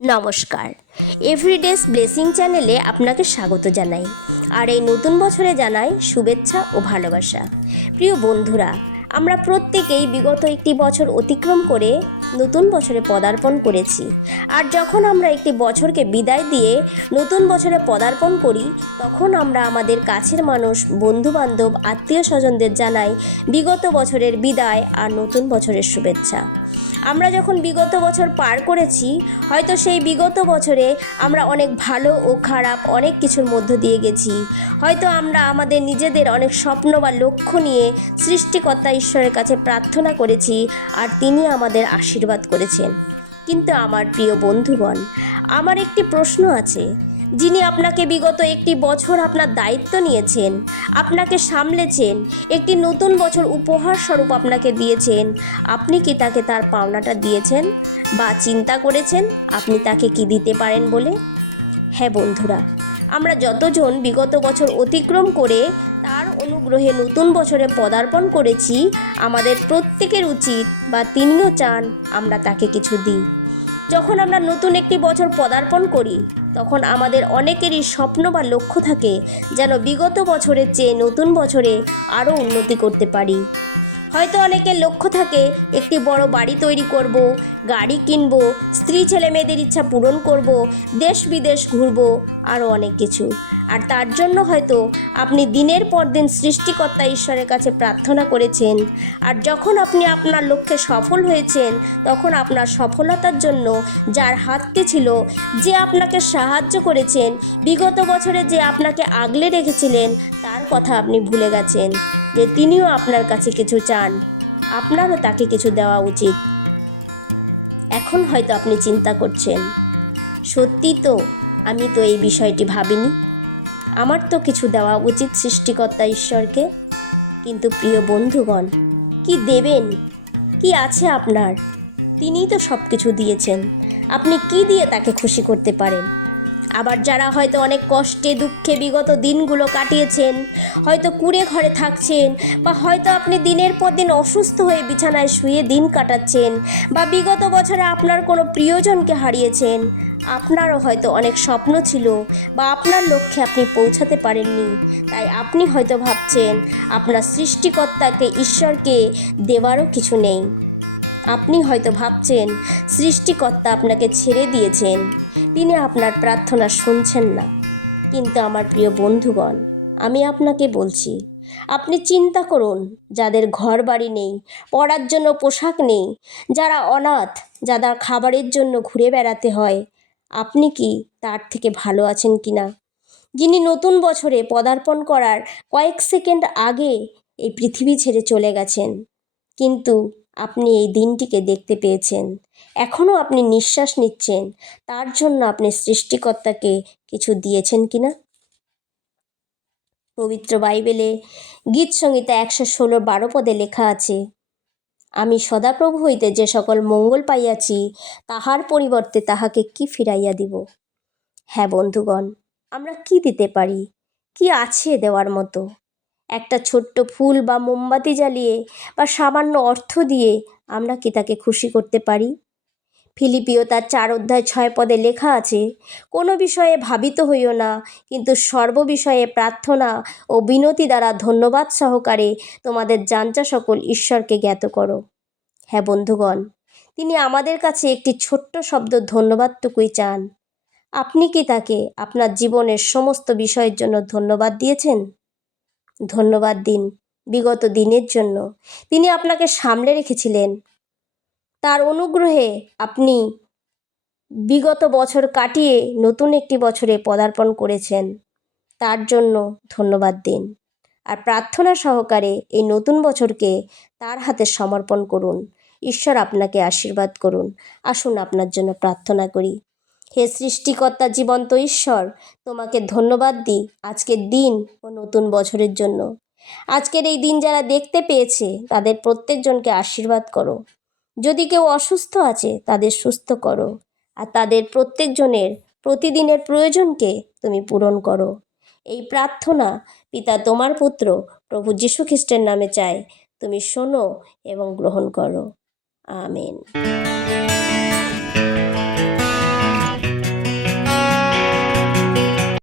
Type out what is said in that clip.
নমস্কার, এভরিডেস ব্লেসিং চ্যানেলে আপনাকে স্বাগত জানাই। আর এই নতুন বছরে জানাই শুভেচ্ছা ও ভালোবাসা। প্রিয় বন্ধুরা, আমরা প্রত্যেকেই বিগত একটি বছর অতিক্রম করে নতুন বছরে পদার্পণ করেছি। আর যখন আমরা একটি বছরকে বিদায় দিয়ে নতুন বছরে পদার্পণ করি, তখন আমরা আমাদের কাছের মানুষ, বন্ধুবান্ধব, আত্মীয় স্বজনদের জানাই বিগত বছরের বিদায় আর নতুন বছরের শুভেচ্ছা। আমরা যখন বিগত বছর পার করেছি, হয়তো সেই বিগত বছরে আমরা অনেক ভালো ও খারাপ অনেক কিছুর মধ্য দিয়ে গেছি। হয়তো আমরা আমাদের নিজেদের অনেক স্বপ্ন বা লক্ষ্য নিয়ে সৃষ্টিকর্তা ঈশ্বরের কাছে প্রার্থনা করেছি, আর তিনি আমাদের আশীর্বাদ করেছেন। কিন্তু আমার প্রিয় বন্ধুগণ, আমার একটি প্রশ্ন আছে। যিনি আপনাকে বিগত একটি বছর আপনার দায়িত্ব নিয়েছেন, আপনাকে সামলেছেন, একটি নতুন বছর উপহার স্বরূপ আপনাকে দিয়েছেন, আপনি কি তাকে তার পাওনাটা দিয়েছেন বা চিন্তা করেছেন আপনি তাকে কি দিতে পারেন বলে? হ্যাঁ বন্ধুরা, আমরা যতজন বিগত বছর অতিক্রম করে তার অনুগ্রহে নতুন বছরে পদার্পণ করেছি, আমাদের প্রত্যেকের উচিত বা তিনিও চান আমরা তাকে কিছু দিই। যখন আমরা নতুন একটি বছর পদার্পণ করি, তখন আমাদের অনেকেরই স্বপ্ন বা লক্ষ্য থাকে যেন বিগত বছরের চেয়ে নতুন বছরে আরও উন্নতি করতে পারি। হয়তো অনেকের লক্ষ্য থাকে একটি বড় বাড়ি তৈরি করব, গাড়ি কিনব, স্ত্রী ছেলে মেয়েদের ইচ্ছা পূরণ করব, দেশ বিদেশ ঘুরব, আরও অনেক কিছু। আর তার জন্য হয়তো আপনি দিনের পর দিন সৃষ্টিকর্তা ঈশ্বরের কাছে প্রার্থনা করেছেন। আর যখন আপনি আপনার লক্ষ্যে সফল হয়েছেন, তখন আপনার সফলতার জন্য যার হাতটি ছিল, যে আপনাকে সাহায্য করেছেন, বিগত বছরে যে আপনাকে আগলে রেখেছিলেন, তার কথা আপনি ভুলে গেছেন যে তিনিও আপনার কাছে কিছু চান, আপনারও তাকে কিছু দেওয়া উচিত। এখন হয়তো আপনি চিন্তা করছেন, সত্যি তো, আমি তো এই বিষয়টি ভাবিনি, আমার তো কিছু দেওয়া উচিত সৃষ্টিকর্তা ঈশ্বরকে। কিন্তু প্রিয় বন্ধুগণ, কি দেবেন? কি আছে আপনার? তিনিই তো সব কিছু দিয়েছেন, আপনি কি দিয়ে তাকে খুশি করতে পারেন? আবার যারা হয়তো অনেক কষ্টে দুঃখে বিগত দিনগুলো কাটিয়েছেন, হয়তো কুঁড়ে ঘরে থাকছেন, বা হয়তো আপনি দিনের পর দিন অসুস্থ হয়ে বিছানায় শুয়ে দিন কাটাচ্ছেন, বা বিগত বছরে আপনার কোনো প্রিয়জনকে হারিয়েছেন, আপনারও হয়তো অনেক স্বপ্ন ছিল বা আপনার লক্ষ্যে আপনি পৌঁছাতে পারেননি। তাই আপনি হয়তো ভাবছেন আপনার সৃষ্টিকর্তাকে, ঈশ্বরকে দেওয়ারও কিছু নেই। আপনি হয়তো ভাবছেন সৃষ্টিকর্তা আপনাকে ছেড়ে দিয়েছেন, তিনি আপনার প্রার্থনা শুনছেন না। কিন্তু আমার প্রিয় বন্ধুগণ, আমি আপনাকে বলছি, আপনি চিন্তা করুন, যাদের ঘর বাড়ি নেই, পরার জন্য পোশাক নেই, যারা অনাথ, যাদের খাবারের জন্য ঘুরে বেড়াতে হয়, আপনি কি তার থেকে ভালো আছেন কি না? যিনি নতুন বছরে পদার্পণ করার কয়েক সেকেন্ড আগে এই পৃথিবী ছেড়ে চলে গেছেন, কিন্তু আপনি এই দিনটিকে দেখতে পেয়েছেন, এখনও আপনি নিঃশ্বাস নিচ্ছেন, তার জন্য আপনি সৃষ্টিকর্তাকে কিছু দিয়েছেন কিনা? পবিত্র বাইবেলে গীত সংহিতা 116:12 পদে লেখা আছে, আমি সদাপ্রভু হইতে যে সকল মঙ্গল পাইয়াছি, তাহার পরিবর্তে তাহাকে কি ফিরাইয়া দিব? হ্যাঁ বন্ধুগণ, আমরা কি দিতে পারি? কি আছে দেওয়ার মতো? একটা ছোট্ট ফুল বা মোমবাতি জ্বালিয়ে বা সামান্য অর্থ দিয়ে আমরা কি তাকে খুশি করতে পারি? ফিলিপিও তার 4:6 পদে লেখা আছে, কোনো বিষয়ে ভাবিত হইও না, কিন্তু সর্ববিষয়ে প্রার্থনা ও বিনতি দ্বারা ধন্যবাদ সহকারে তোমাদের যাঞ্চা সকল ঈশ্বরকে জ্ঞাত করো। হ্যাঁ বন্ধুগণ, তিনি আমাদের কাছে একটি ছোট্ট শব্দ ধন্যবাদটুকুই চান। আপনি কি তাকে আপনার জীবনের সমস্ত বিষয়ের জন্য ধন্যবাদ দিয়েছেন? ধন্যবাদ দিন বিগত দিনের জন্য। তিনি আপনাকে সামলে রেখেছিলেন, তার অনুগ্রহে আপনি বিগত বছর কাটিয়ে নতুন একটি বছরে পদার্পণ করেছেন, তার জন্য ধন্যবাদ দিন। আর প্রার্থনা সহকারে এই নতুন বছরকে তার হাতে সমর্পণ করুন। ঈশ্বর আপনাকে আশীর্বাদ করুন। আসুন আপনার জন্য প্রার্থনা করি। হে সৃষ্টিকর্তা, জীবন্ত ঈশ্বর, তোমাকে ধন্যবাদ দিই আজকের দিন ও নতুন বছরের জন্য। আজকের এই দিন যারা দেখতে পেয়েছে, তাদের প্রত্যেকজনকে আশীর্বাদ করো। যদি কেউ অসুস্থ আছে, তাদের সুস্থ করো। আর তাদের প্রত্যেকজনের প্রতিদিনের প্রয়োজনকে তুমি পূরণ করো। এই প্রার্থনা পিতা তোমার পুত্র প্রভু যীশু খ্রিস্টের নামে চাই, তুমি শোনো এবং গ্রহণ করো। আমেন।